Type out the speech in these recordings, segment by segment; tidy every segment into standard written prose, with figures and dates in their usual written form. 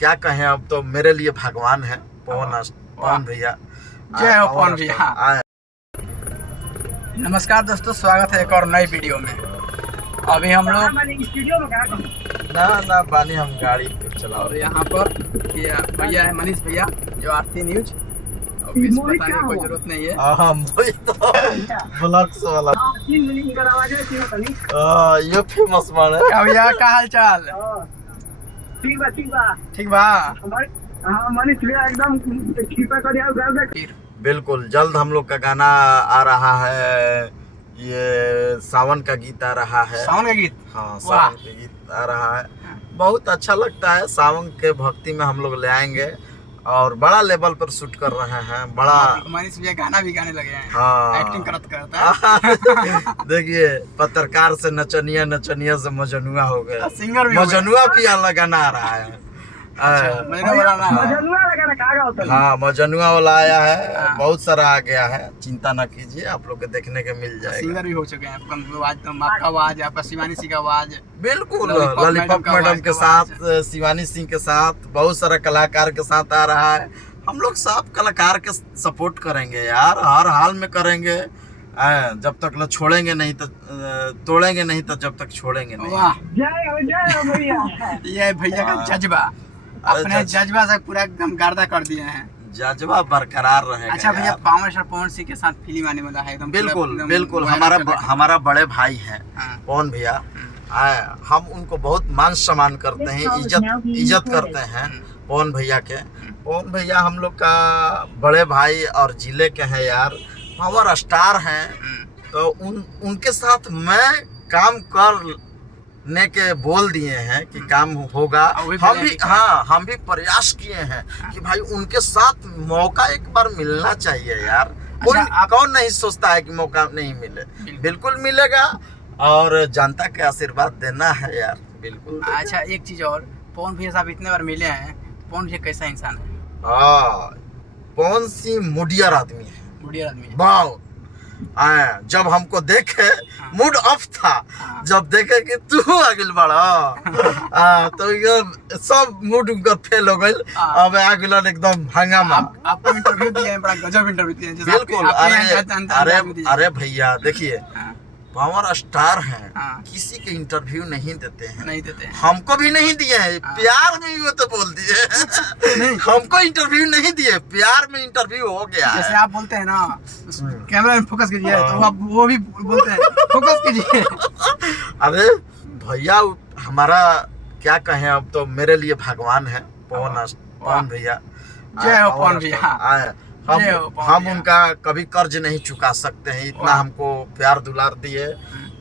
क्या कहें, अब तो मेरे लिए भगवान है पवन भैया। जय हो पवन भैया। नमस्कार दोस्तों, स्वागत है एक और नई वीडियो में। अभी हम लोग ना बानी हम गाड़ी पे चला और यहाँ पर ये भैया है मनीष भैया जो आरती न्यूज, बताने की कोई जरूरत नहीं है। ब्लॉग्स वाला ये फेमस बन है। भैया का हाल चाल? ठीक बा। मनीष भैया एकदम कृपा करिए। बिल्कुल जल्द हम लोग का गाना आ रहा है, ये सावन का गीत आ रहा है। सावन का गीत? हाँ, सावन का गीत आ रहा है। बहुत अच्छा लगता है। सावन के भक्ति में हम लोग ले आएंगे और बड़ा लेवल पर शूट कर रहे हैं। बड़ा मनीष भैया गाना भी गाने लगे हैं। हाँ, एक्टिंग करता है। देखिए, पत्रकार से नचनिया, नचनिया से मजनुआ हो गया। सिंगर भी मजनुआ भी अलग गाना आ रहा है। अच्छा, हाँ, मजनुआ वाला आया है। बहुत सारा आ गया है, चिंता न कीजिए, आप लोग के देखने के मिल जाएगा। सिंगर भी हो चुके हैं। आपका आवाज, आपका शिवानी सिंह का आवाज, बिल्कुल लॉलीपॉप मैडम के साथ, शिवानी सिंह के साथ, बहुत सारा कलाकार के साथ आ रहा है। हम लोग सब कलाकार के सपोर्ट करेंगे यार, हर हाल में करेंगे। जब तक न छोड़ेंगे नहीं तो तोड़ेंगे नहीं, तो जब तक छोड़ेंगे नहीं। ये भैया का जज्बा, अपने जज्बा से पूरा एकदम गर्दा कर दिए हैं। जज्बा बरकरार रहेगा। अच्छा भैया, पावर स्टार पवन सिंह के साथ फिल्म आने वाला है एकदम। बिल्कुल हमारा बड़े भाई हैं पवन भैया। हम उनको बहुत मान सम्मान करते हैं, इज्जत करते हैं पवन भैया के। पवन भैया हम लोग का बड़े भाई और जिले के हैं यार, पावर स्टार हैं। तो उनके साथ मैं काम करने के बोल दिए हैं कि काम होगा। हम भी प्रयास किए हैं कि भाई उनके साथ मौका एक बार मिलना चाहिए यार। कोई कौन नहीं सोचता है कि मौका नहीं मिले, बिल्कुल मिलेगा और जनता के आशीर्वाद देना है यार, बिल्कुल। अच्छा, एक चीज और, पवन भैया साहब इतने बार मिले हैं, पवन भैया कैसा इंसान है? पवन सिंह मुडियर आदमी है, बहुत। जब हमको देखे मूड ऑफ था, जब देखे कि तू आगिल बड़ा तो ये सब मूड उनका फेल हो गई। अब आगिल एकदम हंगामा। आपको इंटरव्यू दिया है, बड़ा गजब इंटरव्यू दिया है। बिल्कुल। अरे भैया देखिए, पावर स्टार हैं, किसी के इंटरव्यू नहीं देते हैं। हमको भी नहीं दिए हैं, प्यार में ही वो तो बोल दिए। हमको इंटरव्यू नहीं दिए, प्यार में इंटरव्यू हो गया। जैसे आप बोलते हैं ना, कैमरा में फोकस कीजिए, तो आप वो भी बोलते हैं फोकस कीजिए। अरे भैया, हमारा क्या कहें, अब तो मेरे लिए भगवान है पवन भैया। जय हो पवन भैया। हम उनका कभी कर्ज नहीं चुका सकते हैं। इतना हमको प्यार दुलार दिए,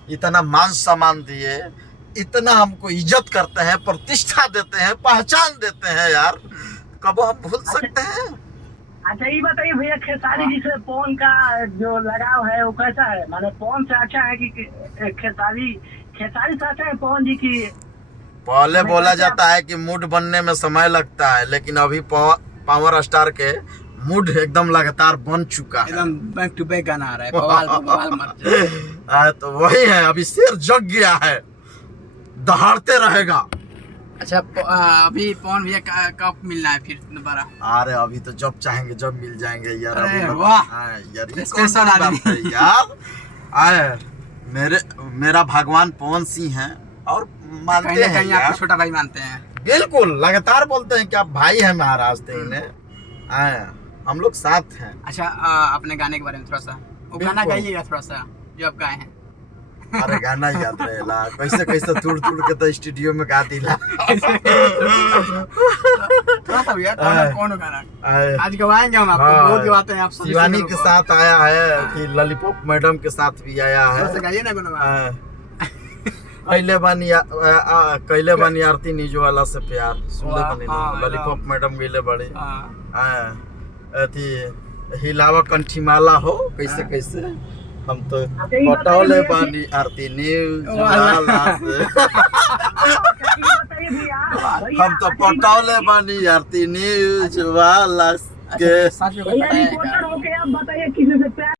इतना मान सम्मान दिए, इतना हमको इज्जत करते हैं, प्रतिष्ठा देते हैं, पहचान देते हैं यार, कब हम भूल सकते हैं? अच्छा, ये बताइए भैया, खेसारी जी से पवन का जो लगाव है वो कैसा है? माने पवन से अच्छा है कि खेसारी से अच्छा है पवन जी की? पहले बोला जाता है कि मूड बनने में समय लगता है, लेकिन अभी पावर स्टार के मूड एकदम लगातार बन चुका है। एकदम बैक टू बैक गाना आ रहा है, बवाल मर। तो वही है, अभी शेर जग गया है, दहाड़ते रहेगा। अच्छा, अभी पवन भैया कब मिलना है फिर दोबारा? अरे अभी तो जब चाहेंगे जब मिल जाएंगे यार। अरे वाह यार, ये स्पेशल आदमी है यार। मेरा भगवान पवन सिंह है और मानते हैं यार, आपको छोटा भाई मानते हैं। बिल्कुल, लगातार बोलते हैं कि आप भाई है महाराज इन्हें। हम लोग साथ हैं। अच्छा, अपने गाने के बारे में थोड़ा सा वो गाना गाइएगा, थोड़ा सा जो आप गाए हैं। अरे गाना याद रहेला, कैसे तुड़ के तो स्टूडियो में गा दिला। थोड़ा सा भैया, कौन गाना आज गवाएंगे हम आपको, बहुत गवाते हैं आप। शिवानी के साथ आया है कि लॉलीपॉप मैडम के साथ भी आया है। थोड़ा सा गाइए ना गाना। कैले बानी आरती न्यूज वाला से प्यार सुनले बनी, लॉलीपॉप मैडम गईले बड़ी। अथी हिलावा कंठीमाला हो, कैसे हम तो पटौले बानी आरती न्यूज वाला से। हम तो पटौले बानी आरती न्यूज वाला के।